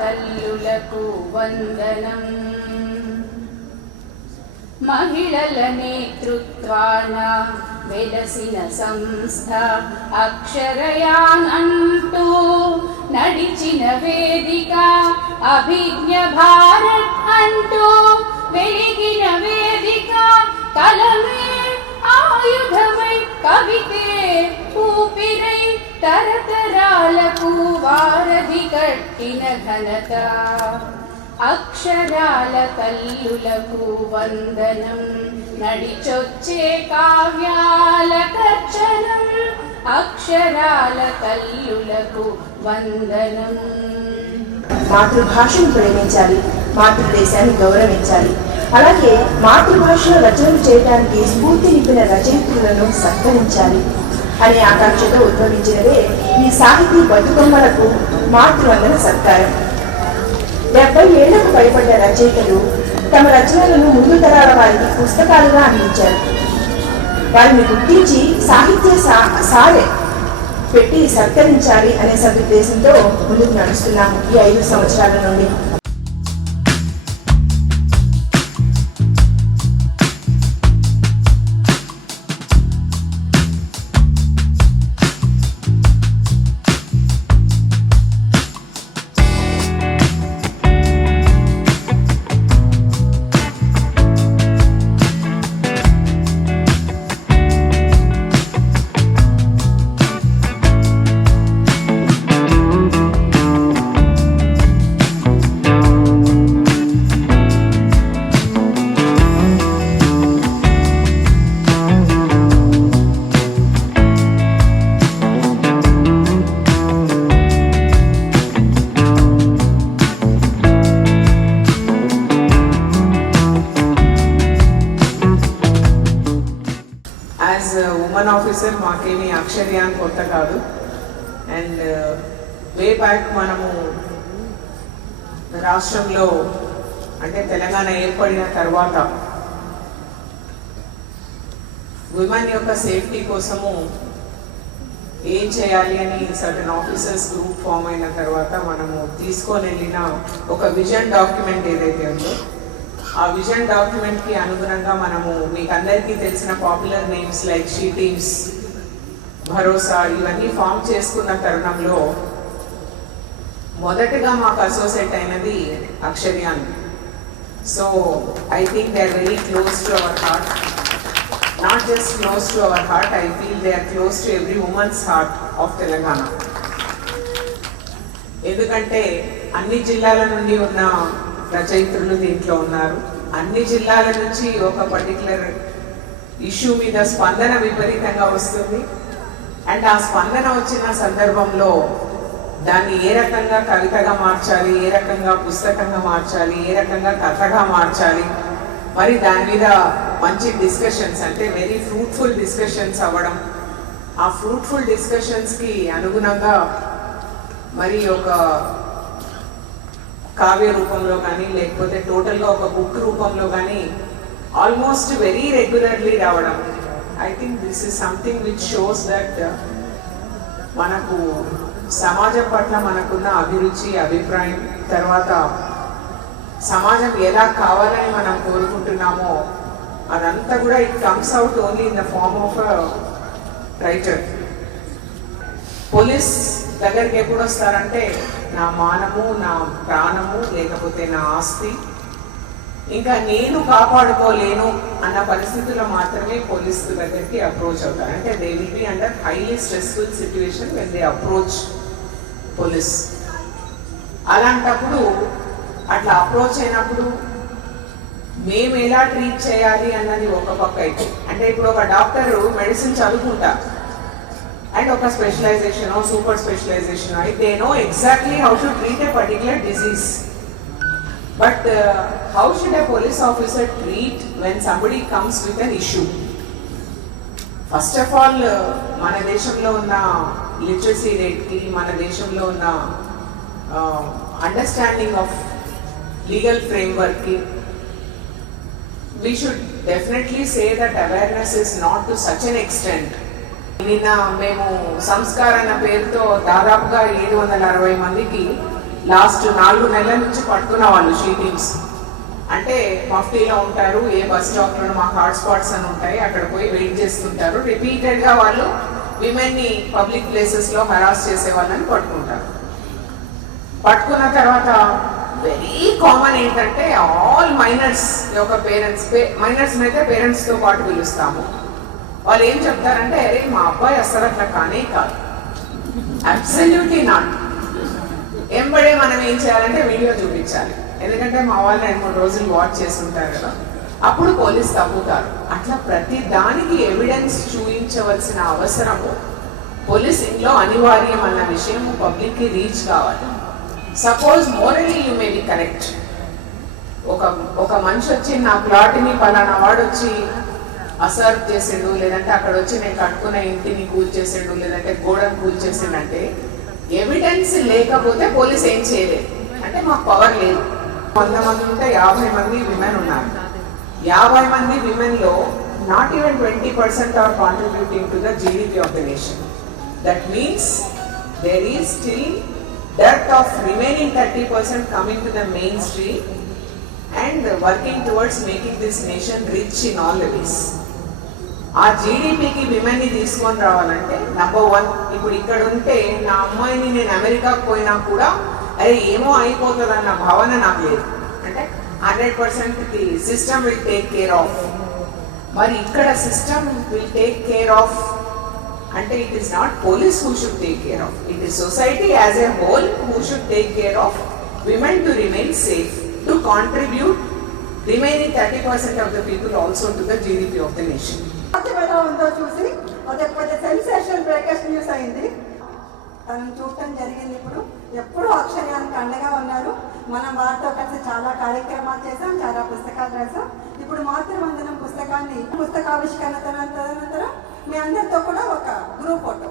తల్లులకు వందనం. మహిళల నేతృత్వాన వెలసిన సంస్థ అక్షరయాన్ అంటూ నడిచిన వేదిక, అభిజ్ఞ భారత్ అంటూ వెలిగిన వేదిక, కలమే ఆయుధమై కవితే ఊపిరై తరతరాలకు వారధి కట్టిన ఘనత. అక్షరాల తల్లులకు వందనం, నడిచొచ్చే కావ్యాల కర్చనం. అక్షరాల తల్లులకు వందనం. మాతృభాషను ప్రేమించాలి, మాతృదేశాన్ని గౌరవించాలి. అలాగే మాతృభాషలో రచనలు చేయడానికి స్ఫూర్తి నింపిన రచయిత్రులను సత్కరించాలి అనే ఆకాంక్షతో ఉద్భవించినదే ఈ సాహితీ బతుకమ్మలకు మాతృవందన సత్కారం. 70 ఏళ్లకు పైబడ్డ రచయితలు తమ రచనలను ముందు తరాల వారికి పుస్తకాలుగా అందించారు. వారిని గుర్తించి సాహిత్య సారె పెట్టి సత్కరించాలి అనే సదుద్దేశంతో ముందుకు నడుస్తున్నాము ఈ 5 సంవత్సరాల నుండి. ఉమెన్ ఆఫీసర్ మాకేమీ అక్షరయాన్ కొత్త కాదు. అండ్ వే బ్యాక్ మనము రాష్ట్రంలో అంటే తెలంగాణ ఏర్పడిన తర్వాత విమెన్ యొక్క సేఫ్టీ కోసము ఏం చేయాలి అని సర్టన్ ఆఫీసర్స్ గ్రూప్ ఫామ్ అయిన తర్వాత మనము తీసుకొని వెళ్ళిన ఒక విజన్ డాక్యుమెంట్ ఏదైతే ఉందో ఆ విజన్ డాక్యుమెంట్ కి అనుగుణంగా మనము మీకు అందరికీ తెలిసిన popular names like she teams, Bharosa ఇవన్నీ ఫామ్ చేసుకున్న తరుణంలో మొదటగా మాకు అసోసియేట్ అయినది Aksharayan. So I think they are very close to our heart. Not just close to our heart, I feel they are close to every women's heart of Telangana. ఎందుకంటే అన్ని జిల్లాల నుండి ఉన్న రచయిత్రులు దీంట్లో ఉన్నారు. అన్ని జిల్లాల నుంచి ఒక పర్టికులర్ ఇష్యూ మీద స్పందన విపరీతంగా వస్తుంది. అండ్ ఆ స్పందన వచ్చిన సందర్భంలో దాన్ని ఏ రకంగా కవితగా మార్చాలి, ఏ రకంగా పుస్తకంగా మార్చాలి, ఏ రకంగా కథగా మార్చాలి, మరి దాని మీద మంచి డిస్కషన్స్ అంటే వెరీ ఫ్రూట్ఫుల్ డిస్కషన్స్ అవ్వడం. ఆ ఫ్రూట్ఫుల్ డిస్కషన్స్కి అనుగుణంగా మరి ఒక కావ్య రూపంలో కానీ లేకపోతే టోటల్గా ఒక బుక్ రూపంలో కానీ ఆల్మోస్ట్ వెరీ రెగ్యులర్లీ రావడం. I think this is something which shows that మనకు సమాజం పట్ల మనకున్న అభిరుచి, అభిప్రాయం, తర్వాత సమాజం ఎలా కావాలని మనం కోరుకుంటున్నామో అదంతా కూడా it comes out only in the form of writer. Police దగ్గరికి ఎప్పుడు వస్తారంటే నా మానము, నా ప్రాణము, లేకపోతే నా ఆస్తి, ఇంకా నేను కాపాడుకోలేను అన్న పరిస్థితుల్లో మాత్రమే పోలీస్ దగ్గరికి అప్రోచ్ అవుతారు. అంటే they will be under highly stressful situation when they approach police. అలాంటప్పుడు అట్లా అప్రోచ్ అయినప్పుడు మేము ఎలా ట్రీట్ చేయాలి అన్నది ఒక పక్క అయితే, అంటే ఇప్పుడు ఒక డాక్టరు మెడిసిన్ చదువుకుంటా అండ్ ఒక specialization super specialization they know exactly how to treat a particular disease, but how should a police officer treat when somebody comes with an issue? First of all, మన దేశంలో ఉన్న literacy రేట్కి, మన దేశంలో ఉన్న understanding of legal ఫ్రేమ్వర్క్కి we should definitely say that awareness is not to such an extent. నిన్న మేము సంస్కార అన్న పేరుతో దాదాపుగా 760 మందికి లాస్ట్ 4 నెలల నుంచి పట్టుకున్న వాళ్ళు షీటింగ్స్. అంటే మఫ్టీలో ఉంటారు, ఏ బస్ స్టాప్లో మాకు హాట్స్పాట్స్ అని ఉంటాయి, అక్కడ పోయి వెయిట్ చేస్తుంటారు. రిపీటెడ్గా వాళ్ళు విమెన్ని పబ్లిక్ ప్లేసెస్లో హరాస్ చేసే వాళ్ళని పట్టుకుంటారు. పట్టుకున్న తర్వాత వెరీ కామన్ ఏంటంటే ఆల్ మైనర్స్ యొక్క మైనర్స్ అయితే పేరెంట్స్తో పాటు పిలుస్తాము. వాళ్ళు ఏం చెప్తారంటే, అరే మా అబ్బాయి అసలు అట్లా కానే కాదు, అబ్సల్యూట్లీ నాట్. ఎంబడే మనం ఏం చేయాలంటే వీడియో చూపించాలి, ఎందుకంటే మా వాళ్ళు 2-3 రోజులు వాచ్ చేస్తుంటారు కదా, అప్పుడు పోలీస్ తప్పుతారు. అట్లా ప్రతి దానికి ఎవిడెన్స్ చూపించవలసిన అవసరము పోలీసింగ్లో అనివార్యం అన్న విషయం పబ్లిక్కి రీచ్ కావాలి. Suppose morally you may be correct. ఒక మనిషి వచ్చి నా ప్లాట్ని పలానా వాడు వచ్చి అసర్వ్ చేసాడు, లేదంటే అక్కడ వచ్చి నేను కట్టుకున్న ఇంటిని కూల్ చేసాడు, లేదంటే గోడను కూల్ చేసాడంటే ఎవిడెన్స్ లేకపోతే పోలీస్ ఏం చేయలేదు. అంటే మాకు పవర్ లేదు. 100 మంది ఉంటే 50 మంది విమెన్ ఉన్నారు. 50 మంది విమెన్లో not even 20% are contributing to the GDP of the nation. That means there is still dearth of remaining 30% coming to the mainstream and working towards making this nation rich in all the ways. ఆ జీడిపికి విమెన్ని తీసుకొని రావాలంటే number 1, ఇప్పుడు ఇక్కడ ఉంటే నా అమ్మాయిని నేను అమెరికాకు పోయినా కూడా అరే ఏమో అయిపోతుందన్న భావన నాకు లేదు. అంటే 100% the system will take care of. మరి ఇక్కడ system will take care of అంటే it is not police who should take care of, it is society as a whole who should take care of women to remain safe, to contribute remaining 30% of the people also to the GDP of the nation. ఎలా ఉందో చూసి అది పెద్ద sensation breakers news అయింది. తనను చూడటం జరిగింది. ఎప్పుడు అక్షరానికి అండగా ఉన్నారు. మనం వారితో కలిసి చాలా కార్యక్రమాలు చేసాం, చాలా పుస్తకాలు రాసాం. ఇప్పుడు మాతృవందనం పుస్తకావిష్కరణ తదనంతరం మీ అందరితో కూడా ఒక గ్రూప్ ఫోటో.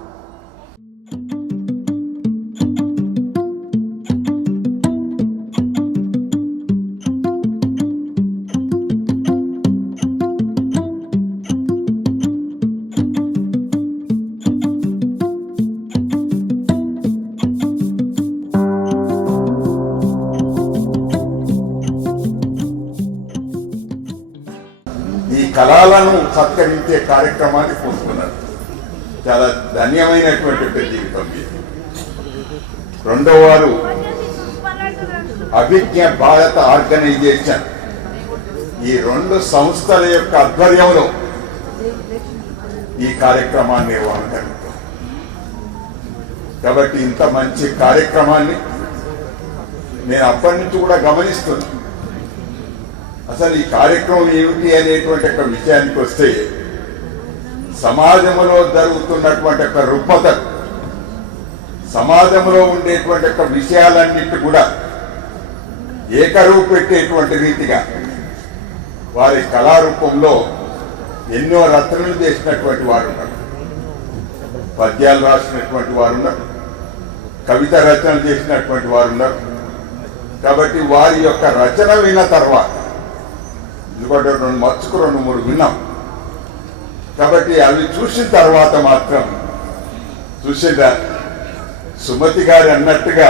కళలను సత్కరించే కార్యక్రమాన్ని పూనుకున్నారు. చాలా ధన్యమైనటువంటి జీవితం ఇది. రెండవ వారు అభిజ్ఞ భారత ఆర్గనైజేషన్, ఈ 2 సంస్థల యొక్క ఆధ్వర్యంలో ఈ కార్యక్రమాన్ని నిర్వహణ జరుగుతుంది. కాబట్టి ఇంత మంచి కార్యక్రమాన్ని నేను అప్పటి నుంచి కూడా గమనిస్తున్నాను. అసలు ఈ కార్యక్రమం ఏమిటి అనేటువంటి ఒక విషయానికి వస్తే, సమాజంలో జరుగుతున్నటువంటి ఒక రుగ్మత, సమాజంలో ఉండేటువంటి ఒక విషయాలన్నింటి కూడా ఏకరువు పెట్టేటువంటి రీతిగా వారి కళారూపంలో ఎన్నో రచనలు చేసినటువంటి వారు ఉన్నారు. పద్యాలు రాసినటువంటి వారు ఉన్నారు, కవిత రచనలు చేసినటువంటి వారు ఉన్నారు. కాబట్టి వారి యొక్క రచన విన్న తర్వాత, ఎందుకంటే 2-3 విన్నాం కాబట్టి అవి చూసిన తర్వాత మాత్రం చూసిందా సుమతి గారు అన్నట్టుగా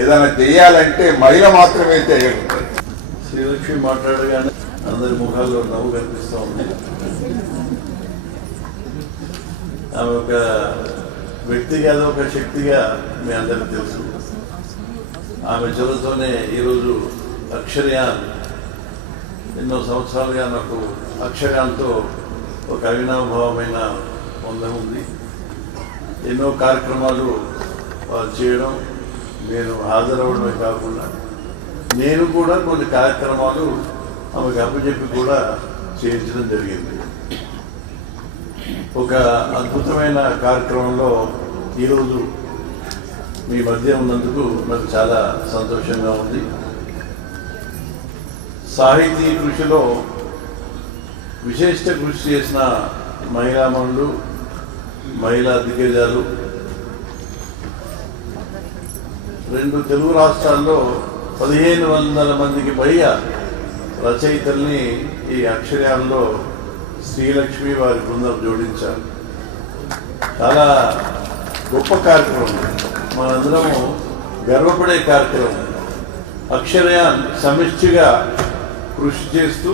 ఏదైనా చేయాలంటే మహిళ మాత్రమే చేయగలుగుతుంది. శ్రీలక్ష్మి మాట్లాడగానే అందరి ముఖాల్లో నవ్వు కనిపిస్తూ ఉంది. ఆమె ఒక వ్యక్తి కాదు, ఒక శక్తిగా మీ అందరికీ తెలుసు. ఆమె చదువుతోనే ఈరోజు అక్షరయాన్, ఎన్నో సంవత్సరాలుగా నాకు అక్షరాలతో ఒక అవినాభావమైన బంధం ఉంది. ఎన్నో కార్యక్రమాలు వాళ్ళు చేయడం, నేను హాజరవడమే కాకుండా నేను కూడా కొన్ని కార్యక్రమాలు ఆమెకు అప్పచెప్పి కూడా చేయించడం జరిగింది. ఒక అద్భుతమైన కార్యక్రమంలో ఈరోజు మీ మధ్య ఉన్నందుకు నాకు చాలా సంతోషంగా ఉంది. సాహితీ కృషిలో విశేష కృషి చేసిన మహిళామణులు, మహిళా దిగ్గజాలు 2 తెలుగు రాష్ట్రాల్లో 1500 మందికి పైగా రచయితల్ని ఈ అక్షరాల్లో శ్రీలక్ష్మి వారి బృందం జోడించారు. చాలా గొప్ప కార్యక్రమం. మనందరము గర్వపడే కార్యక్రమం. అక్షరయాన్ సమిష్టిగా కృషి చేస్తూ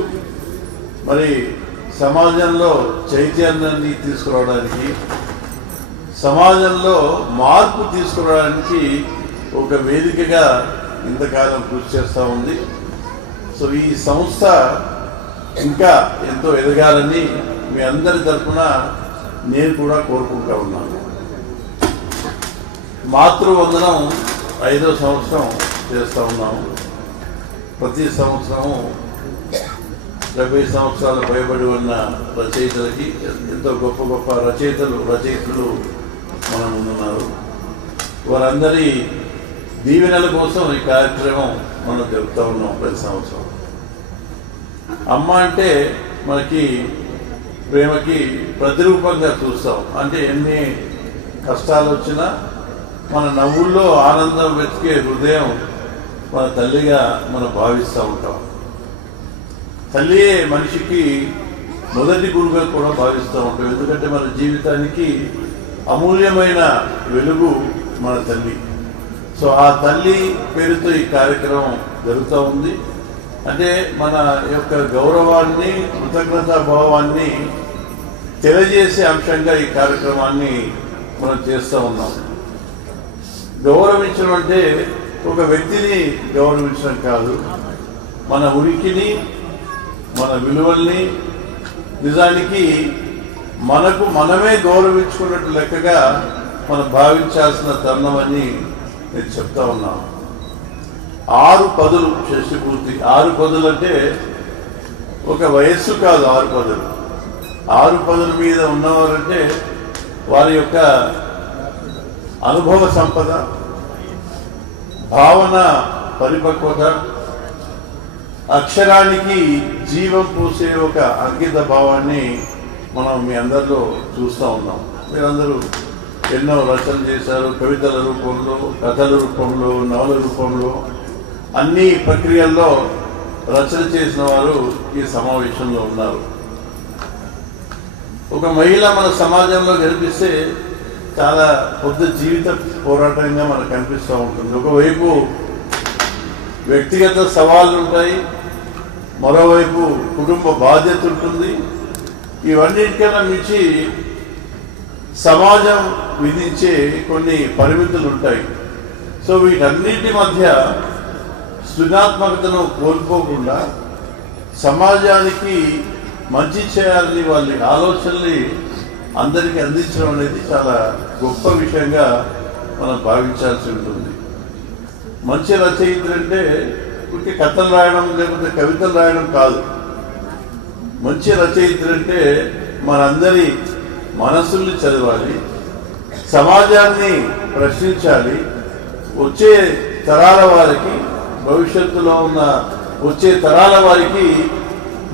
మరి సమాజంలో చైతన్యాన్ని తీసుకురావడానికి, సమాజంలో మార్పు తీసుకురావడానికి ఒక వేదికగా ఇంతకాలం కృషి చేస్తూ ఉంది. సో ఈ సంస్థ ఇంకా ఎంతో ఎదగాలని మీ అందరి తరఫున నేను కూడా కోరుకుంటా ఉన్నాను. మాతృవందనం 5వ సంవత్సరం చేస్తూ ఉన్నాము. ప్రతి సంవత్సరము 70 సంవత్సరాలు పైబడి ఉన్న రచయితలకి ఎంతో గొప్ప గొప్ప రచయితలు మన ముందున్నారు. వారందరి దీవెనల కోసం ఈ కార్యక్రమం మనం జరుపుతూ ఉన్నాం ప్రతి సంవత్సరం. అమ్మ అంటే మనకి ప్రేమకి ప్రతిరూపంగా చూస్తాం. అంటే ఎన్ని కష్టాలు వచ్చినా మన నవ్వుల్లో ఆనందం వెతికే హృదయం మన తల్లిగా మనం భావిస్తూ ఉంటాం. తల్లియే మనిషికి మొదటి గురువుగా కూడా భావిస్తూ ఉంటాం. ఎందుకంటే మన జీవితానికి అమూల్యమైన వెలుగు మన తల్లి. సో ఆ తల్లి పేరుతో ఈ కార్యక్రమం జరుగుతూ ఉంది. అంటే మన యొక్క గౌరవాన్ని, కృతజ్ఞతా భావాన్ని తెలియజేసే అంశంగా ఈ కార్యక్రమాన్ని మనం చేస్తూ ఉన్నాం. గౌరవించడం అంటే ఒక వ్యక్తిని గౌరవించడం కాదు, మన ఉనికిని, మన విలువల్ని నిజానికి మనకు మనమే గౌరవించుకున్నట్టు లెక్కగా మనం భావించాల్సిన తరుణం అని నేను చెప్తా ఉన్నాను. 6 పదులు షష్ఠి పూర్తి. 6 పదులు అంటే ఒక వయస్సు కాదు. 6 పదులు 6 పదుల మీద ఉన్నవారంటే వారి యొక్క అనుభవ సంపద, భావన పరిపక్వత, అక్షరానికి జీవం పోసే ఒక అంకిత భావాన్ని మనం మీ అందరిలో చూస్తూ ఉన్నాం. మీరందరూ ఎన్నో రచనలు చేశారు. కవితల రూపంలో, కథల రూపంలో, నవల రూపంలో, అన్ని ప్రక్రియల్లో రచన చేసిన వారు ఈ సమావేశంలో ఉన్నారు. ఒక మహిళ మన సమాజంలో కనిపిస్తే చాలా పెద్ద జీవిత పోరాటంగా మనకు కనిపిస్తూ ఉంటుంది. ఒకవైపు వ్యక్తిగత సవాళ్ళు ఉంటాయి, మరోవైపు కుటుంబ బాధ్యత ఉంటుంది. ఇవన్నిటికన్నా మించి సమాజం విధించే కొన్ని పరిమితులు ఉంటాయి. సో వీటన్నిటి మధ్య సృజనాత్మకతను కోల్పోకుండా సమాజానికి మంచి చేయాలని వాళ్ళ ఆలోచనల్ని అందరికీ అందించడం అనేది చాలా గొప్ప విషయంగా మనం భావించాల్సి ఉంటుంది. మంచి రచయితలు అంటే ఇంకే కథలు రాయడం లేకపోతే కవితలు రాయడం కాదు. మంచి రచయితలు అంటే మనందరి మనసుల్ని చదవాలి, సమాజాన్ని ప్రశ్నించాలి, వచ్చే తరాల వారికి, భవిష్యత్తులో ఉన్న వచ్చే తరాల వారికి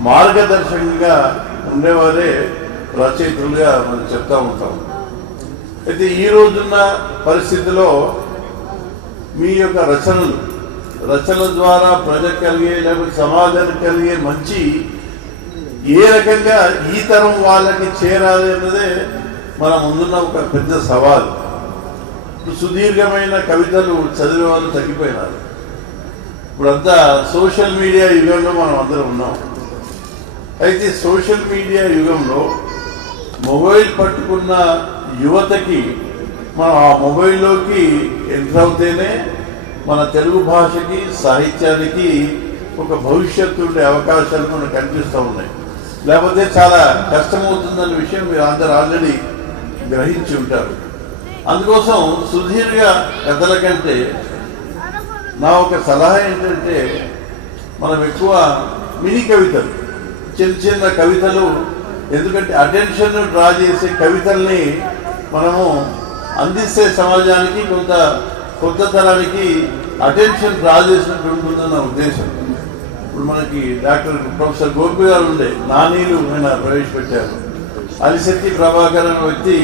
మార్గదర్శకంగా ఉండేవారే రచయితలుగా మనం చెప్తా ఉంటాం. అయితే ఈ రోజున్న పరిస్థితిలో మీ యొక్క రచనల ద్వారా ప్రజలకు కలిగే లేకపోతే సమాజానికి కలిగే మంచి ఏ రకంగా ఈ తరం వాళ్ళకి చేరాలి అన్నదే మన ముందున్న ఒక పెద్ద సవాల్. సుదీర్ఘమైన కవితలు చదివే వాళ్ళు తగ్గిపోయినారు. ఇప్పుడంతా సోషల్ మీడియా యుగంలో మనం అందరం ఉన్నాం. అయితే సోషల్ మీడియా యుగంలో మొబైల్ పట్టుకున్న యువతకి మనం ఆ మొబైల్లోకి ఎంటర్ అవుతేనే మన తెలుగు భాషకి, సాహిత్యానికి ఒక భవిష్యత్తు ఉండే అవకాశాలు మనకు కనిపిస్తూ ఉన్నాయి. లేకపోతే చాలా కష్టమవుతుందన్న విషయం మీరు అందరూ ఆల్రెడీ గ్రహించి ఉంటారు. అందుకోసం సుదీర్ఘ కథల కంటే నా ఒక సలహా ఏంటంటే మనం ఎక్కువ మినీ కవితలు, చిన్న చిన్న కవితలు, ఎందుకంటే అటెన్షన్ డ్రా చేసే కవితల్ని మనము అందిస్తే సమాజానికి కొంత కొత్త తరానికి అటెన్షన్ డ్రా చేసినట్టు ఉంటుందన్న ఉద్దేశం. ఇప్పుడు మనకి డాక్టర్ ప్రొఫెసర్ గోపి గారు ఉండే నానీలు ఆయన ప్రవేశపెట్టారు. అలిశెట్టి ప్రభాకర్ అనే వ్యక్తి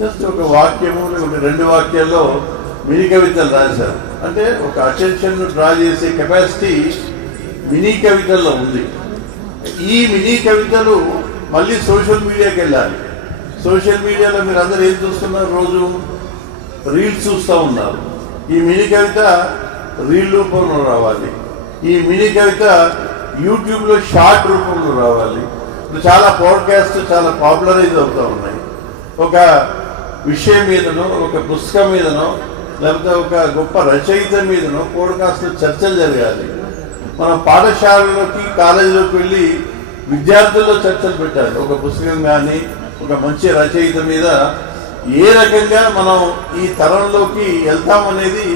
జస్ట్ ఒక వాక్యము లేకుంటే 2 వాక్యాల్లో మినీ కవితలు రాశారు. అంటే ఒక అటెన్షన్ డ్రా చేసే కెపాసిటీ మినీ కవితల్లో ఉంది. ఈ మినీ కవితలు మళ్ళీ సోషల్ మీడియాకి వెళ్ళాలి. సోషల్ మీడియాలో మీరు అందరూ ఏం చూస్తున్నారు? రోజు రీల్స్ చూస్తూ ఉన్నారు. ఈ మినీ కవిత రీల్ రూపంలో రావాలి, ఈ మినీ కవిత యూట్యూబ్లో షార్ట్ రూపంలో రావాలి. ఇప్పుడు చాలా పాడ్కాస్ట్ చాలా పాపులరైజ్ అవుతూ ఉన్నాయి. ఒక విషయం మీదనో, ఒక పుస్తకం మీదనో, లేకపోతే ఒక గొప్ప రచయిత మీదనో పాడ్కాస్ట్లో చర్చలు జరగాలి. మనం పాఠశాలలోకి కాలేజీలోకి వెళ్ళి విద్యార్థుల్లో చర్చలు పెట్టాలి. ఒక పుస్తకం కానీ ఒక మంచి రచయిత మీద ఏ రకంగా మనం ఈ తరంలోకి వెళ్తామనేది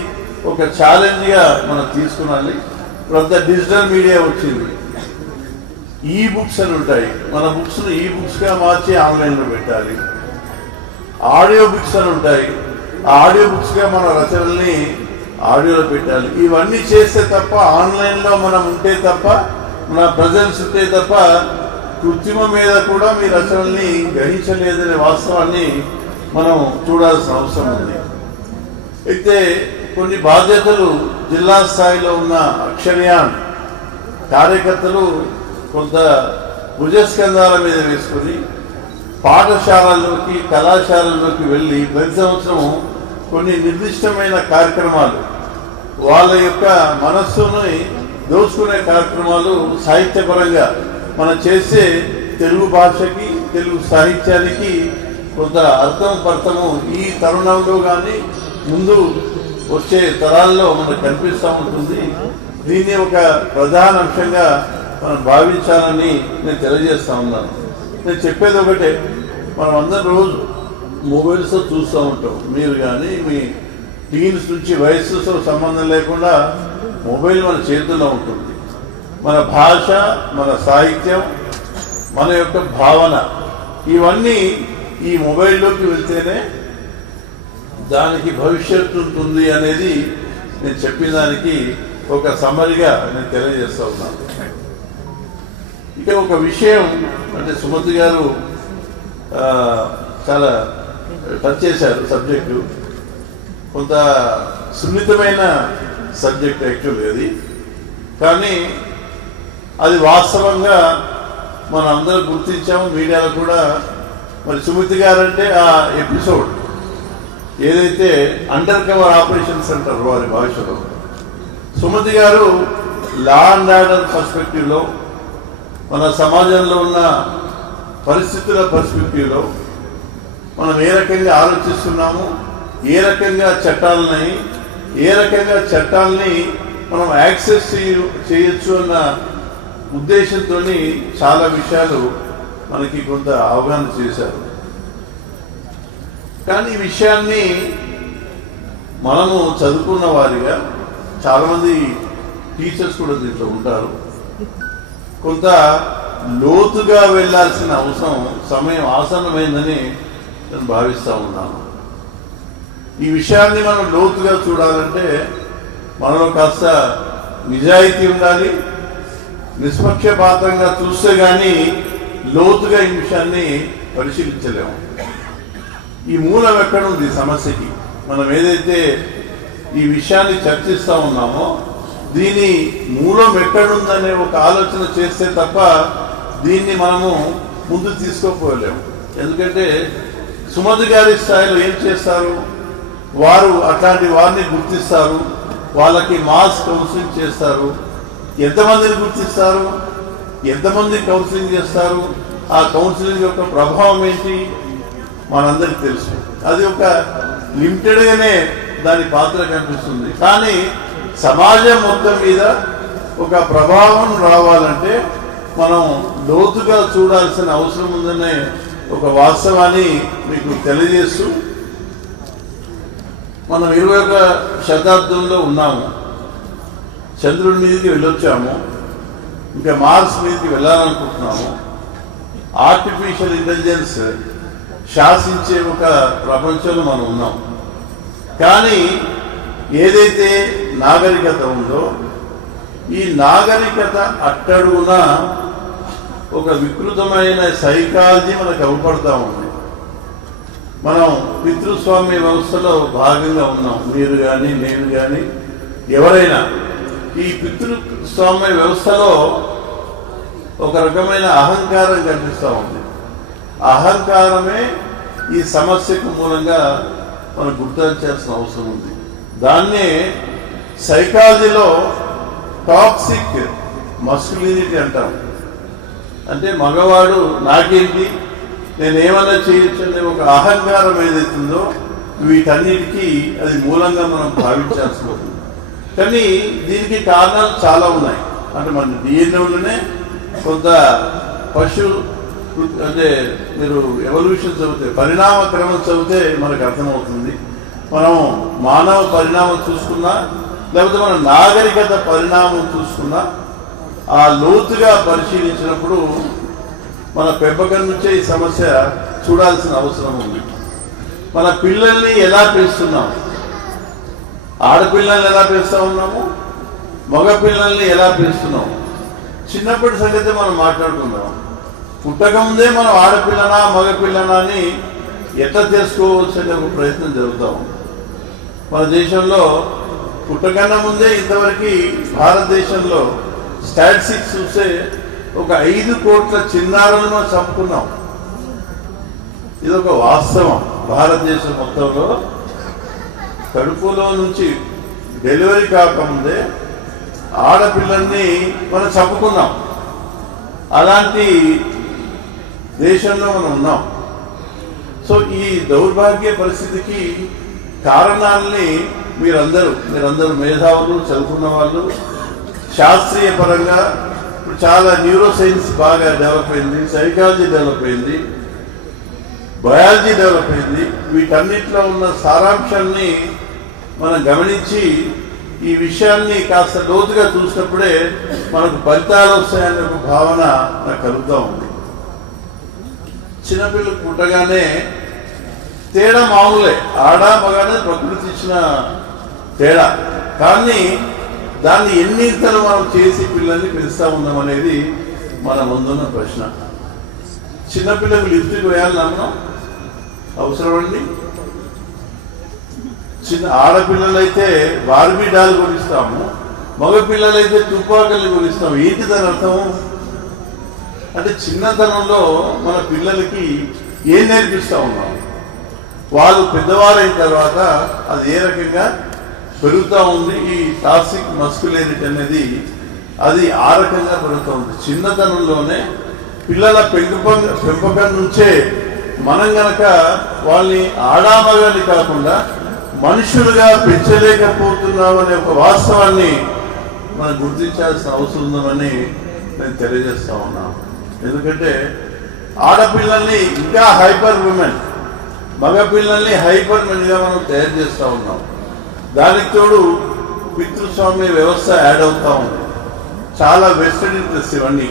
ఒక ఛాలెంజ్గా మనం తీసుకునాలి. ఇప్పుడంతా డిజిటల్ మీడియా వచ్చింది, ఈ బుక్స్ అని ఉంటాయి. మన బుక్స్ను ఈ బుక్స్గా మార్చి ఆన్లైన్లో పెట్టాలి. ఆడియో బుక్స్ అని ఉంటాయి, ఆ ఆడియో బుక్స్గా మన రచనల్ని ఆడియోలో పెట్టాలి. ఇవన్నీ చేస్తే తప్ప, ఆన్లైన్లో మనం ఉంటే తప్ప, మన ప్రజెన్స్ ఉంటే తప్ప కృత్రిమ మీద కూడా మీ రచనల్ని గ్రహించలేదనే వాస్తవాన్ని మనం చూడాల్సిన అవసరం ఉంది. అయితే కొన్ని బాధ్యతలు జిల్లా స్థాయిలో ఉన్న అక్షరయాన్ కార్యకర్తలు కొంత భుజస్కంధాల మీద వేసుకుని పాఠశాలల్లోకి కళాశాలల్లోకి వెళ్ళి ప్రతి సంవత్సరం కొన్ని నిర్దిష్టమైన కార్యక్రమాలు, వాళ్ళ యొక్క మనస్సుని దోచుకునే కార్యక్రమాలు సాహిత్యపరంగా మనం చేసే తెలుగు భాషకి, తెలుగు సాహిత్యానికి కొంత అర్థం పర్థము ఈ తరుణంలో కానీ ముందు వచ్చే తరాల్లో మనకు కనిపిస్తూ ఉంటుంది. దీన్ని ఒక ప్రధాన అంశంగా మనం భావించాలని నేను తెలియజేస్తా ఉన్నాను. నేను చెప్పేది ఒకటే, మనం అందరం రోజు మొబైల్స్తో చూస్తూ ఉంటాం. మీరు కానీ మీ టీన్స్ నుంచి వయస్సుతో సంబంధం లేకుండా మొబైల్ మన చేతుల్లో ఉంటుంది. మన భాష, మన సాహిత్యం, మన యొక్క భావన ఇవన్నీ ఈ మొబైల్లోకి వెళ్తేనే దానికి భవిష్యత్తు ఉంటుంది అనేది నేను చెప్పిన దానికి ఒక సమ్మరిగా నేను తెలియజేస్తా ఉన్నాను. ఇక ఒక విషయం అంటే సుమతి గారు చాలా టచ్ చేశారు సబ్జెక్టు. కొంత సున్నితమైన సబ్జెక్ట్ యాక్చువల్గా అది, కానీ అది వాస్తవంగా మనం అందరం గుర్తించాము. మీడియాలో కూడా మరి సుమతి గారు అంటే ఆ ఎపిసోడ్ ఏదైతే అండర్ కవర్ ఆపరేషన్స్ అంటారు వారి భాషలో, సుమతి గారు లా అండ్ ఆర్డర్ పర్స్పెక్టివ్లో, మన సమాజంలో ఉన్న పరిస్థితుల పర్స్పెక్టివ్లో మనం ఏ రకంగా ఆలోచిస్తున్నాము, ఏ రకంగా చట్టాలని మనం యాక్సెస్ చేయొచ్చు అన్న ఉద్దేశంతో చాలా విషయాలు మనకి కొంత అవగాహన చేశారు. కానీ ఈ విషయాన్ని మనము చదువుకున్న వారిగా, చాలామంది టీచర్స్ కూడా దీంట్లో ఉంటారు, కొంత లోతుగా వెళ్ళాల్సిన అవసరం, సమయం ఆసన్నమైందని నేను భావిస్తూ ఉన్నాను. ఈ విషయాన్ని మనం లోతుగా చూడాలంటే మనలో కాస్త నిజాయితీ ఉండాలి. నిష్పక్షపాతంగా చూస్తే కానీ లోతుగా ఈ విషయాన్ని పరిశీలించలేము. ఈ మూలం ఎక్కడుంది సమస్యకి? మనం ఏదైతే ఈ విషయాన్ని చర్చిస్తూ ఉన్నామో దీని మూలం ఎక్కడుందనే ఒక ఆలోచన చేస్తే తప్ప దీన్ని మనము ముందు తీసుకోపోలేము. ఎందుకంటే సుమతి గారి స్థాయిలో ఏం చేస్తారు, వారు అట్లాంటి వారిని గుర్తిస్తారు, వాళ్ళకి మాస్ కౌన్సిలింగ్ చేస్తారు. ఎంతమందిని గుర్తిస్తారు, ఎంతమంది కౌన్సిలింగ్ చేస్తారు, ఆ కౌన్సిలింగ్ యొక్క ప్రభావం ఏంటి మనందరికి తెలుసు. అది ఒక లిమిటెడ్గానే దాని పాత్ర కనిపిస్తుంది. కానీ సమాజం మొత్తం మీద ఒక ప్రభావం రావాలంటే మనం లోతుగా చూడాల్సిన అవసరం ఉందనే ఒక వాస్తవాన్ని మీకు తెలియజేస్తూ, మనం 21వ శతాబ్దంలో ఉన్నాము. చంద్రుడి మీదకి వెళ్ళొచ్చాము, ఇంకా మార్స్ మీదకి వెళ్ళాలనుకుంటున్నాము. ఆర్టిఫిషియల్ ఇంటెలిజెన్స్ శాసించే ఒక ప్రపంచంలో మనం ఉన్నాం. కానీ ఏదైతే నాగరికత ఉందో ఈ నాగరికత అట్టడుగున ఒక వికృతమైన సైకాలజీ మనకు అవపడతా ఉంది. మనం పితృస్వామ్య వ్యవస్థలో భాగంగా ఉన్నాం. మీరు కానీ నేను కానీ ఎవరైనా ఈ పితృస్వామ్య వ్యవస్థలో ఒక రకమైన అహంకారం కనిపిస్తూ ఉంది. అహంకారమే ఈ సమస్యకు మూలంగా మనం గుర్తించాల్సిన అవసరం ఉంది. దాన్నే సైకాలజీలో టాక్సిక్ మస్కులినిటీ అంటాం. అంటే మగవాడు నాకేంటి, నేనేమన్నా చేయొచ్చు అనే ఒక అహంకారం ఏదైతుందో వీటన్నిటికీ అది మూలంగా మనం భావించాల్సి ఉంటుంది. కానీ దీనికి కారణాలు చాలా ఉన్నాయి. అంటే మన డిఎన్ఏలోనే కొంత అంటే మీరు ఎవల్యూషన్ చదివితే, పరిణామ క్రమం చదివితే మనకు అర్థమవుతుంది. మనం మానవ పరిణామం చూసుకున్నా లేకపోతే మన నాగరికత పరిణామం చూసుకున్నా ఆ లోతుగా పరిశీలించినప్పుడు మన పెంపకం నుంచే ఈ సమస్య చూడాల్సిన అవసరం ఉంది. మన పిల్లల్ని ఎలా పెంచుతున్నాం, ఆడపిల్లల్ని ఎలా పెంచుతా ఉన్నాము, మగ పిల్లల్ని ఎలా పెంచుతున్నాము, చిన్నప్పటి సంగతి మనం మాట్లాడుకుందాం. పుట్టకముందే మనం ఆడపిల్లనా మగపిల్లనా అని ఎట్లా తెలుసుకోవచ్చు అనే ఒక ప్రయత్నం జరుగుతాం. మన దేశంలో పుట్టకన్నా ముందే ఇంతవరకు భారతదేశంలో స్టాటిస్టిక్స్ చూస్తే ఒక 5 కోట్ల చిన్నారులను చంపుకున్నాం. ఇది ఒక వాస్తవం. భారతదేశం మొత్తంలో కడుపులో నుంచి డెలివరీ కాకముందే ఆడపిల్లల్ని మనం చంపుకున్నాం. అలాంటి దేశంలో మనం ఉన్నాం. సో ఈ దౌర్భాగ్య పరిస్థితికి కారణాలని మీరందరూ మేధావులు, చదువుకున్న వాళ్ళు, శాస్త్రీయ పరంగా ఇప్పుడు చాలా న్యూరో సైన్స్ బాగా డెవలప్ అయింది, సైకాలజీ డెవలప్ అయింది, బయాలజీ డెవలప్ అయింది. వీటన్నిటిలో ఉన్న సారాంశాన్ని మనం గమనించి ఈ విషయాన్ని కాస్త లోతుగా చూసినప్పుడే మనకు ఫలితాలు వస్తాయనే ఒక భావన నాకు కలుగుతూ ఉంది. చిన్నపిల్లలు పుట్టగానే తేడా మామూలే, ఆడ మగానే ప్రకృతి ఇచ్చిన తేడా. కానీ దాన్ని ఎన్నింతలు మనం చేసి పిల్లల్ని పెంచుతా ఉన్నాం అనేది మన ముందున్న ప్రశ్న. చిన్నపిల్లలకు లిప్స్టిక్ వేయాలన్నా అవసరం అండి. చిన్న ఆడపిల్లలైతే బార్బీ డాల్ కొనిస్తాము, మగపిల్లలైతే తుపాకులు కొనిస్తాము. ఏంటి దాని అర్థం? అంటే చిన్నతనంలో మన పిల్లలకి ఏం నేర్పిస్తా ఉన్నాం, వాళ్ళు పెద్దవారైన తర్వాత అది ఏ రకంగా పెరుగుతూ ఉంది. ఈ టాక్సిక్ మస్కులినిటీ అనేది అది ఆ రకంగా పెరుగుతూ ఉంది. చిన్నతనంలోనే పిల్లల పెంపకం నుంచే మనం గనక వాళ్ళని ఆడామగాని కాకుండా మనుషులుగా పెంచలేకపోతున్నాం అనే ఒక వాస్తవాన్ని మనం గుర్తించాల్సిన అవసరం ఉందని నేను తెలియజేస్తా ఉన్నాను. ఎందుకంటే ఆడపిల్లల్ని ఇంకా హైపర్ ఉమెన్, మగపిల్లల్ని హైపర్ మెన్గా మనం తయారు చేస్తూ ఉన్నాం. దానికి తోడు పితృస్వామ్య వ్యవస్థ యాడ్ అవుతూ ఉంది. చాలా వెస్టర్న్ ఇంట్రెస్ట్ ఇవన్నీ.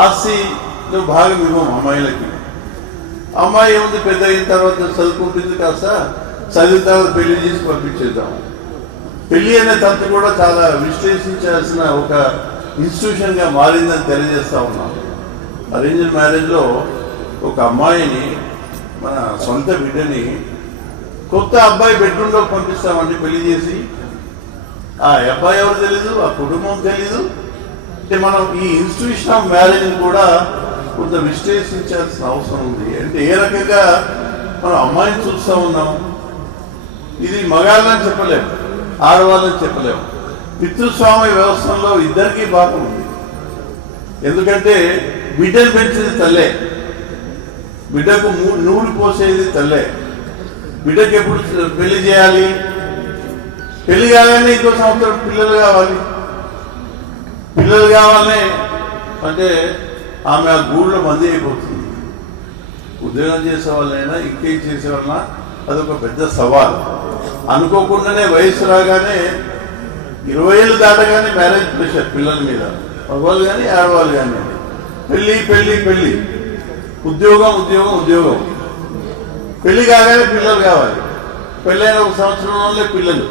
ఆస్తిలో భాగం ఇవ్వం అమ్మాయిలకి. అమ్మాయి ఏముంది, పెద్ద అయిన తర్వాత చదువుకుంటుంది, కాస్త చదివిన తర్వాత పెళ్లి చేసి పంపించేద్దాం. పెళ్లి అనే తంతు కూడా చాలా విశ్లేషించాల్సిన ఒక ఇన్స్టిట్యూషన్గా మారిందని తెలియజేస్తా ఉన్నాం. అరేంజ్డ్ మ్యారేజ్లో ఒక అమ్మాయిని, మన సొంత బిడ్డని కొత్త అబ్బాయి బెడ్రూమ్లో పంపిస్తామండి పెళ్లి చేసి. ఆ అబ్బాయి ఎవరు తెలీదు, ఆ కుటుంబం తెలీదు. అంటే మనం ఈ ఇన్స్టిట్యూషన్ ఆఫ్ మ్యారేజ్ని కూడా కొంత విశ్లేషించాల్సిన అవసరం ఉంది. అంటే ఏ రకంగా మనం అమ్మాయిని చూస్తూ ఉన్నాం. ఇది మగాళ్ళని చెప్పలేము, ఆడవాళ్ళని చెప్పలేము. పితృస్వామ్య వ్యవస్థలో ఇద్దరికీ భాగం ఉంది. ఎందుకంటే బిడ్డను పెంచేది తల్లే, బిడ్డకు నూనె పోసేది తల్లే. బిడ్డకు ఎప్పుడు పెళ్లి చేయాలి, పెళ్లి కాగానే ఇంకో సంవత్సరం పిల్లలు కావాలి. పిల్లలు కావాలనే అంటే ఆమె ఆ గూడులో మంది అయిపోతుంది. ఉద్యోగం చేసే వాళ్ళైనా ఇంకేం చేసే వాళ్ళైనా అదొక పెద్ద సవాల్. అనుకోకుండానే వయసు రాగానే 20 ఏళ్ళు దాటగానే మ్యారేజ్ ప్రెషర్ పిల్లల మీద, మగవాళ్ళు కానీ ఆడవాళ్ళు కానీ. పెళ్ళి పెళ్ళి పెళ్ళి, ఉద్యోగం ఉద్యోగం ఉద్యోగం. పెళ్లి కాగానే పిల్లలు కావాలి. పెళ్ళైన ఒక సంవత్సరంలోనే పిల్లలు,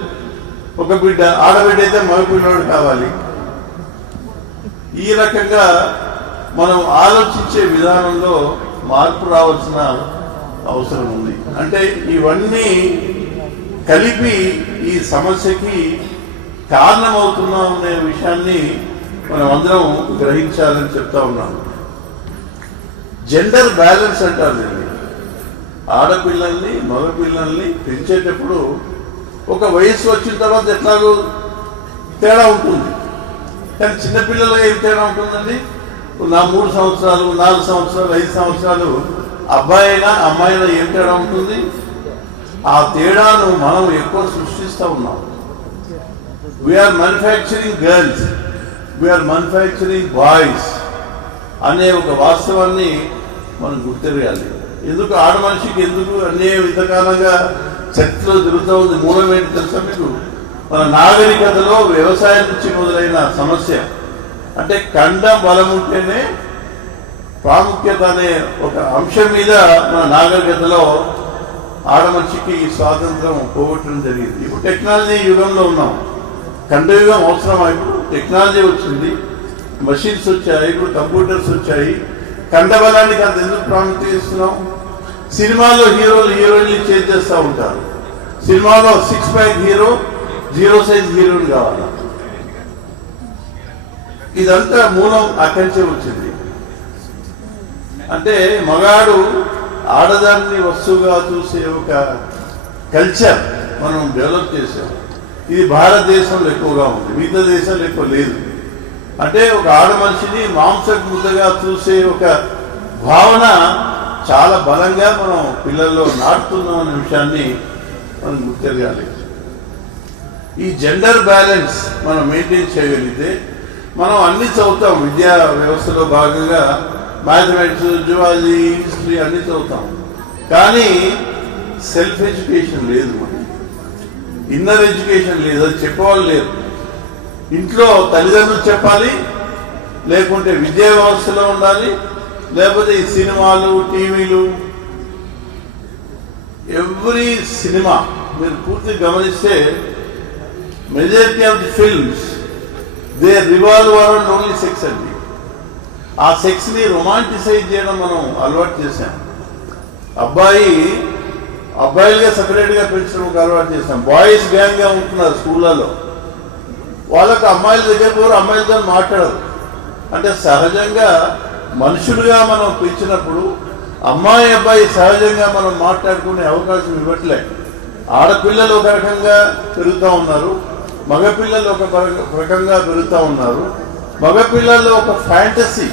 ఒక బిడ్డ, ఆడబిడ్డ అయితే మగ పిల్లవాడు కావాలి. ఈ రకంగా మనం ఆలోచించే విధానంలో మార్పు రావాల్సిన అవసరం ఉంది. అంటే ఇవన్నీ కలిపి ఈ సమస్యకి కారణమవుతున్నాం అనే విషయాన్ని మనం అందరం గ్రహించాలని చెప్తా ఉన్నాను. జెండర్ బ్యాలెన్స్ అంటారు దీన్ని. ఆడపిల్లల్ని మగపిల్లల్ని పెంచేటప్పుడు ఒక వయసు వచ్చిన తర్వాత ఎట్లాగో తేడా ఉంటుంది. కానీ చిన్నపిల్లలు ఏం తేడా ఉంటుందండి? నా 3 సంవత్సరాలు, 4 సంవత్సరాలు, 5 సంవత్సరాలు అబ్బాయి అయినా అమ్మాయి అయినా ఏం తేడా ఉంటుంది? ఆ తేడాను మనం ఎక్కువ సృష్టిస్తూ ఉన్నాం. We are manufacturing girls, we are manufacturing boys అనే ఒక వాస్తవాన్ని మనం గుర్తెరగాలి. ఎందుకు ఆడ మనిషికి ఎందుకు అన్యాయం ఇంతకాలంగా చర్చలో జరుగుతూ ఉంది? మూలం ఏంటి తెలుసా మీకు? మన నాగరికతలో వ్యవసాయం నుంచి మొదలైన సమస్య. అంటే ఖండ బలం ఉంటేనే ప్రాముఖ్యత అనే ఒక అంశం మీద మన నాగరికతలో ఆడ మనిషికి స్వాతంత్రం పోగొట్టడం జరిగింది. ఇప్పుడు టెక్నాలజీ యుగంలో ఉన్నాం. ఖండయుగం అవసరమా? ఇప్పుడు టెక్నాలజీ వచ్చింది, మషిన్స్ వచ్చాయి, ఇప్పుడు కంప్యూటర్స్ వచ్చాయి. ఖండ బలానికి అంత ఎందుకు ప్రాముఖ్యత ఇస్తున్నాం? సినిమాలో హీరోలు హీరోయిన్లు చేంజ్ చేస్తూ ఉంటారు. సినిమాలో 6 ప్యాక్ హీరో 0 సైజ్ హీరోయిన్ కావాలి. ఇదంతా మూలం అక్కడి నుంచే వచ్చింది. అంటే మగాడు ఆడదాన్ని వస్తువుగా చూసే ఒక కల్చర్ మనం డెవలప్ చేసాం. ఇది భారతదేశంలో ఎక్కువగా ఉంది, మిగతా దేశాల్లో ఎక్కువ లేదు. అంటే ఒక ఆడ మనిషిని మాంసకు ముద్దగా చూసే ఒక భావన చాలా బలంగా మనం పిల్లల్లో నాటుతున్నాం అనే విషయాన్ని మనం గుర్తెరగాలి. ఈ జెండర్ బ్యాలెన్స్ మనం మెయింటైన్ చేయగలిగితే మనం అన్ని చదువుతాం. విద్యా వ్యవస్థలో భాగంగా మ్యాథమెటిక్స్, జువాలజీ, హిస్టరీ అన్ని చదువుతాం. కానీ సెల్ఫ్ ఎడ్యుకేషన్ లేదు, మనకి ఇన్నర్ ఎడ్యుకేషన్ లేదు. అది చెప్పేవాళ్ళు లేరు. ఇంట్లో తల్లిదండ్రులు చెప్పాలి, లేకుంటే విద్యా వ్యవస్థలో ఉండాలి, లేకపోతే ఈ సినిమాలు, టీవీలు, ఎవ్రీ సినిమా మీరు పూర్తి గమనిస్తే majority of the films they revolve around only sex అండి. ఆ సెక్స్ ని రొమాంటిసైజ్ చేయడం మనం అలవాటు చేశాం. అబ్బాయిలుగా సపరేట్ గా పెంచడం ఒక అలవాటు చేశాం. బాయ్స్ గ్యాంగ్ గా ఉంటున్నారు స్కూళ్ళలో. వాళ్ళకు అమ్మాయిల దగ్గర పోరు, అమ్మాయిలతో మాట్లాడరు. అంటే సహజంగా మనుషులుగా మనం పెంచినప్పుడు అమ్మాయి అబ్బాయి సహజంగా మనం మాట్లాడుకునే అవకాశం ఇవ్వట్లే. ఆడపిల్లలు ఒక రకంగా పెరుగుతూ ఉన్నారు, మగపిల్లలు ఒక రకంగా పెరుగుతూ ఉన్నారు. మగపిల్లల్లో ఒక ఫ్యాంటసీ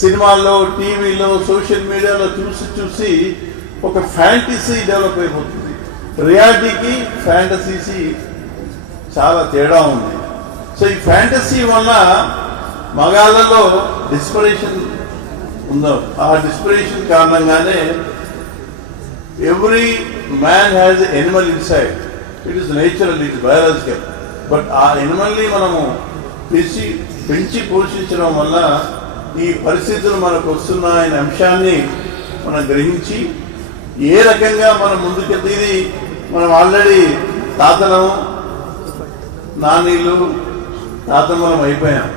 సినిమాల్లో, టీవీలో, సోషల్ మీడియాలో చూసి ఒక ఫ్యాంటసీ డెవలప్ అయిపోతుంది. రియాలిటీకి ఫ్యాంటసీకి చాలా తేడా ఉంది. సో ఈ ఫ్యాంటసీ వల్ల మగాళ్ళలో డిస్పరేషన్ ఉందో, ఆ డిస్పరేషన్ కారణంగానే every man has Animal inside. It is natural, it is biological. But ఆ ఎనిమల్ని మనము పెంచి పోషించడం వల్ల ఈ పరిస్థితులు మనకు వస్తున్నాయనే అంశాన్ని మనం గ్రహించి ఏ రకంగా మనం ముందుకెళ్తే, ఇది మనం ఆల్రెడీ తాతలం, నానీళ్ళు, తాతమ్మలం అయిపోయాం.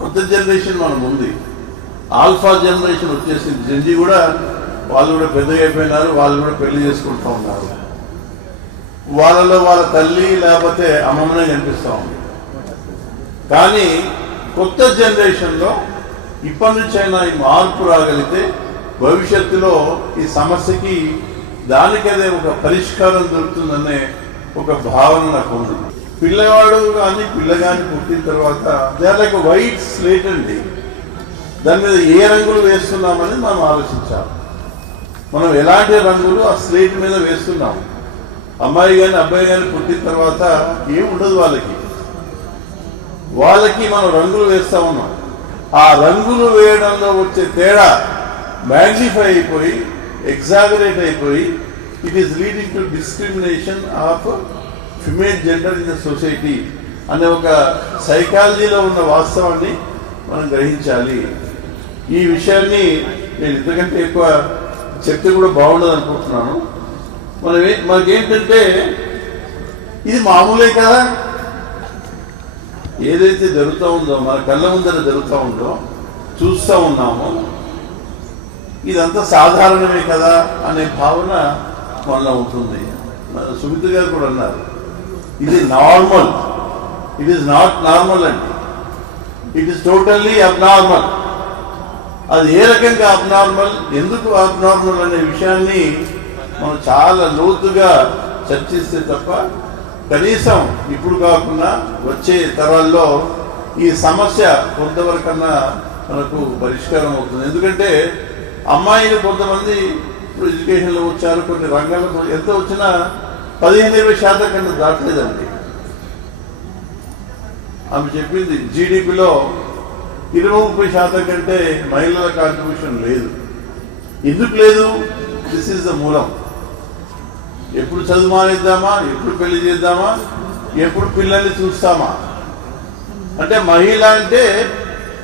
కొత్త జనరేషన్ మనం ఉంది. ఆల్ఫా జనరేషన్ వచ్చేసింది. జెన్జీ కూడా వాళ్ళు కూడా పెద్దగా అయిపోయినారు, వాళ్ళు కూడా పెళ్లి చేసుకుంటూ ఉన్నారు. వాళ్ళలో వాళ్ళ తల్లి లేకపోతే అమ్మమ్మనే కనిపిస్తూ ఉంది. కానీ కొత్త జనరేషన్లో ఇప్పటి నుంచైనా ఈ మార్పు రాగలిగితే భవిష్యత్తులో ఈ సమస్యకి దానికదే ఒక పరిష్కారం దొరుకుతుందనే ఒక భావన నాకు ఉంది. పిల్లవాడు కానీ పిల్లగాని పుట్టిన తర్వాత దే లైక్ వైట్ స్లేట్ అండి. దాని మీద ఏ రంగులు వేస్తున్నామని మనం ఆలోచించాలి. మనం ఎలాంటి రంగులు ఆ స్లేట్ మీద వేస్తున్నాము. అమ్మాయి కానీ అబ్బాయి కానీ పుట్టిన తర్వాత ఏం ఉండదు వాళ్ళకి మనం రంగులు వేస్తా ఉన్నాం. ఆ రంగులు వేయడంలో వచ్చే తేడా మ్యాగ్నిఫై అయిపోయి, ఎగ్జాగరేట్ అయిపోయి, it is leading to discrimination of female gender in the society అనే ఒక సైకాలజీలో ఉన్న వాస్తవాన్ని మనం గ్రహించాలి. ఈ విషయాన్ని నేను ఇంతకంటే ఎక్కువ చెప్తే కూడా బాగుండదు అనుకుంటున్నాను. మనకేంటంటే ఇది మామూలే కదా, ఏదైతే జరుగుతూ ఉందో మన కళ్ళ ముందర జరుగుతూ ఉందో చూస్తూ ఉన్నామో ఇదంతా సాధారణమే కదా అనే భావన మనలో ఉంటుంది. సుమిత గారు కూడా అన్నారు, ఇది normal. It is not normal అండి, ఇట్ ఈస్ టోటల్లీ అబ్నార్మల్. అది ఏ రకంగా అబ్నార్మల్, ఎందుకు అబ్నార్మల్ అనే విషయాన్ని మనం చాలా లోతుగా చర్చిస్తే తప్ప కనీసం ఇప్పుడు కాకుండా వచ్చే తరాల్లో ఈ సమస్య కొంతవరకన్నా మనకు పరిష్కారం అవుతుంది. ఎందుకంటే అమ్మాయిలు కొంతమంది ఇప్పుడు ఎడ్యుకేషన్లో వచ్చారు, కొన్ని రంగాలకు ఎంత వచ్చినా 15-20% కన్నా దాటలేదండి. ఆమె చెప్పింది జీడిపిలో 20-30% కంటే మహిళల కాంట్రిబ్యూషన్ లేదు. ఎందుకు లేదు? దిస్ ఈజ్ ద మూలం. ఎప్పుడు చదువు మానేద్దామా, ఎప్పుడు పెళ్లి చేద్దామా, ఎప్పుడు పిల్లల్ని చూస్తామా అంటే మహిళ అంటే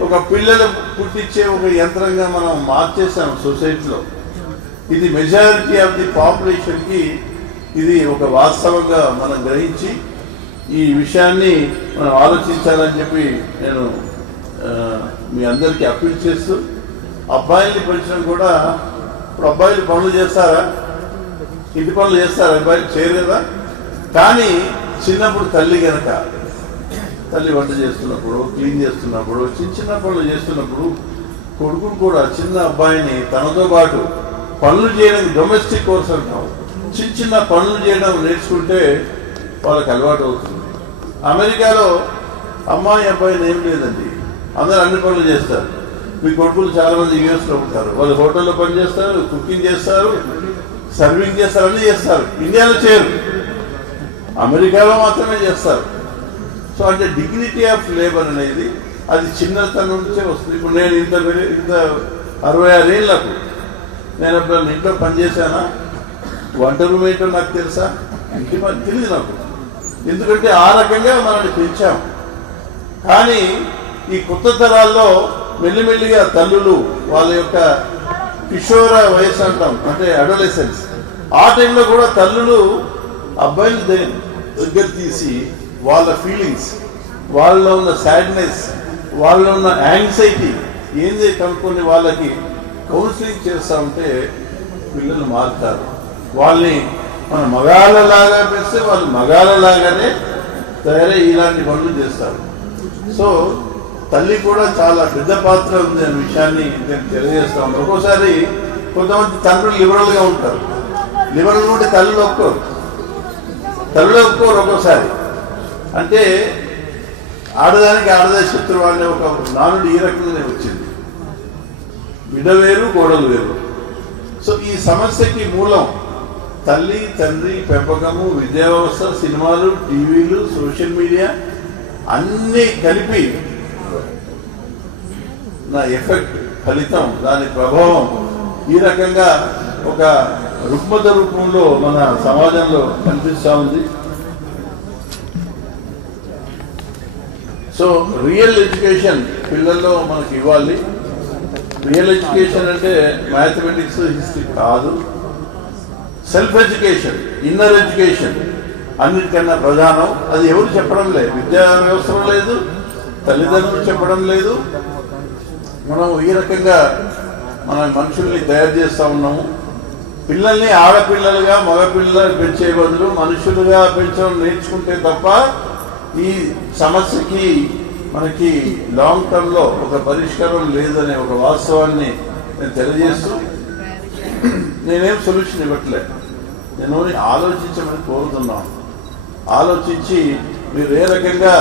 ఒక పిల్లలు పుట్టించే ఒక యంత్రంగా మనం మార్చేసాం సొసైటీలో. ఇది మెజారిటీ ఆఫ్ ది పాపులేషన్కి ఇది ఒక వాస్తవంగా మనం గ్రహించి ఈ విషయాన్ని మనం ఆలోచించాలని చెప్పి నేను మీ అందరికీ అప్పీల్ చేస్తూ, అబ్బాయిల్ని పెంచడం కూడా, ఇప్పుడు అబ్బాయిలు పనులు చేస్తారా, ఇంటి పనులు చేస్తారా? అబ్బాయిలు చేయరు కదా. కానీ చిన్నప్పుడు తల్లి కనుక తల్లి వంట చేస్తున్నప్పుడు, క్లీన్ చేస్తున్నప్పుడు, చిన్న పనులు చేస్తున్నప్పుడు కొడుకును కూడా చిన్న అబ్బాయిని తనతో పాటు పనులు చేయడానికి డొమెస్టిక్ కోర్స్ అంటాం, చిన్న పనులు చేయడం నేర్చుకుంటే వాళ్ళకి అలవాటు అవుతుంది. అమెరికాలో అమ్మాయి అబ్బాయిని ఏం లేదండి, అందరూ అన్ని పనులు చేస్తారు. మీ కొడుకులు చాలా మంది యూఎస్లో ఉంటారు, వాళ్ళు హోటల్లో పని చేస్తారు, కుకింగ్ చేస్తారు, సర్వింగ్ చేస్తారు, అన్నీ చేస్తారు. ఇండియాలో చేయరు, అమెరికాలో మాత్రమే చేస్తారు. సో అంటే డిగ్నిటీ ఆఫ్ లేబర్ అనేది అది చిన్నతనం నుంచే వస్తుంది. ఇప్పుడు నేను ఇంత 66 ఏళ్ళకు నేను అప్పుడు ఇంట్లో పనిచేశానా, వంట రూమ్ ఏంటో నాకు తెలుసా, ఇంటి పని తెలియదు నాకు. ఎందుకంటే ఆ రకంగా మనల్ని పెంచాం. కానీ ఈ కొత్త తరాల్లో మెల్లిమెల్లిగా తల్లులు వాళ్ళ యొక్క కిషోర వయసు అంటాం, అంటే అడోలెసెన్స్, ఆ టైంలో కూడా తల్లులు అబ్బాయిలు దగ్గర తీసి వాళ్ళ ఫీలింగ్స్, వాళ్ళలో ఉన్న సాడ్నెస్, వాళ్ళలో ఉన్న యాంగ్జైటీ ఏంది కనుక్కొని వాళ్ళకి కౌన్సిలింగ్ చేస్తూ ఉంటే పిల్లలు మారుతారు. వాళ్ళని మన మగాళ్ళలాగా పెడితే వాళ్ళు మగాళ్ళలాగానే తయారై ఇలాంటి పనులు చేస్తారు. సో తల్లి కూడా చాలా పెద్ద పాత్ర ఉంది అనే విషయాన్ని నేను తెలియజేస్తా ఉన్నాను. ఒక్కోసారి కొంతమంది తండ్రులు లిబరల్గా ఉంటారు, లిబరల్ ఉంటే తల్లులు ఒప్పుకోరు ఒక్కోసారి. అంటే ఆడదానికి ఆడదా శత్రువు అనే ఒక నానుడు ఈ రకంగానే వచ్చింది, బిడ్డ వేరు గోడలు వేరు. సో ఈ సమస్యకి మూలం తల్లి తండ్రి పెంపకము, విద్యా వ్యవస్థ, సినిమాలు, టీవీలు, సోషల్ మీడియా అన్నీ కలిపి నా ఎఫెక్ట్ ఫలితం, దాని ప్రభావం ఈ రకంగా ఒక రుగ్మత రూపంలో మన సమాజంలో కనిపిస్తూ ఉంది. సో రియల్ ఎడ్యుకేషన్ పిల్లల్లో మనకి ఇవ్వాలి. రియల్ ఎడ్యుకేషన్ అంటే మ్యాథమెటిక్స్, హిస్టరీ కాదు. సెల్ఫ్ ఎడ్యుకేషన్, ఇన్నర్ ఎడ్యుకేషన్ అన్నిటికన్నా ప్రధానం. అది ఎవరు చెప్పడం లేదు, విద్యా వ్యవస్థ లేదు, తల్లిదండ్రులు చెప్పడం లేదు. మనం ఈ రకంగా మన మనుషుల్ని తయారు చేస్తూ ఉన్నాము. పిల్లల్ని ఆడపిల్లలుగా మగపిల్లలు పెంచే బదులు మనుషులుగా పెంచడం నేర్చుకుంటే తప్ప ఈ సమస్యకి మనకి లాంగ్ టర్మ్లో ఒక పరిష్కారం లేదనే ఒక వాస్తవాన్ని నేను తెలియజేస్తూ, నేనేం సొల్యూషన్ ఇవ్వట్లేదు, నేను ఆలోచించమని కోరుతున్నాను. ఆలోచించి మీరు ఏ రకంగా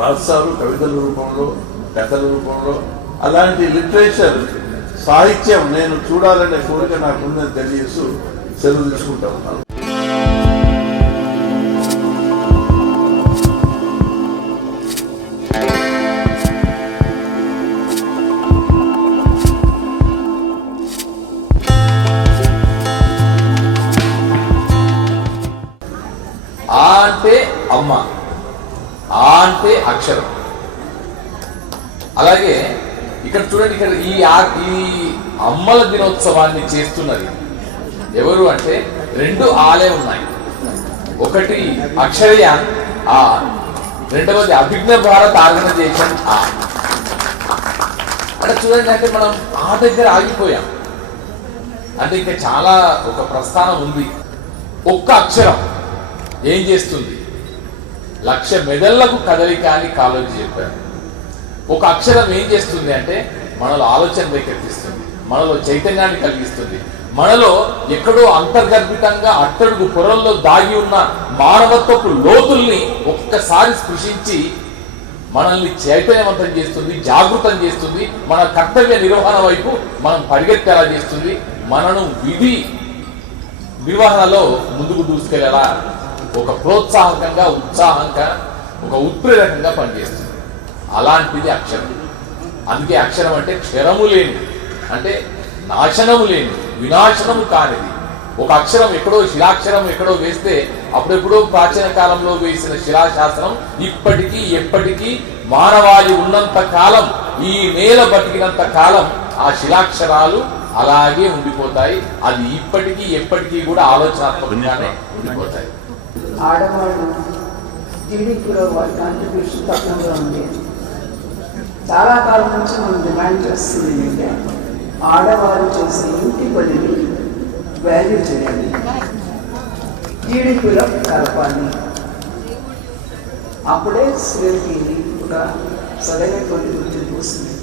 రాస్తారు, కవితల రూపంలో, కథల రూపంలో, అలాంటి లిటరేచర్, సాహిత్యం నేను చూడాలనే కోరిక నాకుందని తెలియజేస్తూ సెలవు తీసుకుంటా ఉన్నాను. ఆ అంటే అమ్మ, ఆ అంటే అక్షరం. అలాగే ఇక్కడ చూడండి, ఇక్కడ ఈ అమ్మల దినోత్సవాన్ని చేస్తున్నది ఎవరు అంటే 2 ఆలే ఉన్నాయి. ఒకటి అక్షరయాన్ ఆ, రెండవది అభిజ్ఞ భారత్ ఆర్గనైజేషన్ ఆ. అంటే చూడండి, అంటే మనం ఆ దగ్గర ఆగిపోయాం. అంటే ఇంకా చాలా ఒక ప్రస్థానం ఉంది. ఒక్క అక్షరం ఏం చేస్తుంది? 1,00,000 మెదళ్లకు కదలిక అని కాలోజీ చెప్పారు. ఒక అక్షరం ఏం చేస్తుంది అంటే మనలో ఆలోచన రేకెత్తిస్తుంది, మనలో చైతన్యాన్ని కలిగిస్తుంది, మనలో ఎక్కడో అంతర్గర్భితంగా అట్టడుగు పొరల్లో దాగి ఉన్న మానవత్వపు లోతుల్ని ఒక్కసారి స్పృశించి మనల్ని చైతన్యవంతం చేస్తుంది, జాగృతం చేస్తుంది, మన కర్తవ్య నిర్వహణ వైపు మనం పరిగెత్తేలా చేస్తుంది, మనను విధి నిర్వహణలో ముందుకు దూసుకెళ్లేలా ఒక ప్రోత్సాహకంగా, ఉత్సాహంగా, ఒక ఉత్ప్రేరకంగా పనిచేస్తుంది. అలాంటిది అక్షరం. అందుకే అక్షరం అంటే క్షరము లేని, అంటే నాశనము లేని, వినాశనము కానిది. ఒక అక్షరం ఎక్కడో శిలాక్షరం ఎక్కడో వేస్తే అప్పుడెప్పుడో ప్రాచీన కాలంలో వేసిన శిలాశాస్త్రం ఇప్పటికీ ఎప్పటికీ మానవాళి ఉన్నంత కాలం, ఈ నేల బతికినంత కాలం ఆ శిలాక్షరాలు అలాగే ఉండిపోతాయి. అది ఇప్పటికీ ఎప్పటికీ కూడా ఆలోచనాత్మకంగానే ఉండిపోతాయి. ఆడవాళ్ళు టీడీపీలో వాళ్ళ కాంట్రిబ్యూషన్ తక్కువగా ఉంది. చాలా కాలం నుంచి మనం డిమాండ్ చేస్తుంది ఏంటంటే ఆడవాళ్ళు చేసే ఇంటి పనిని వాల్యూ చేయాలి, టీడీపీలో కలపాలి. అప్పుడే స్త్రీలకి ఒక సరైనటువంటి గుర్తింపు వస్తుంది.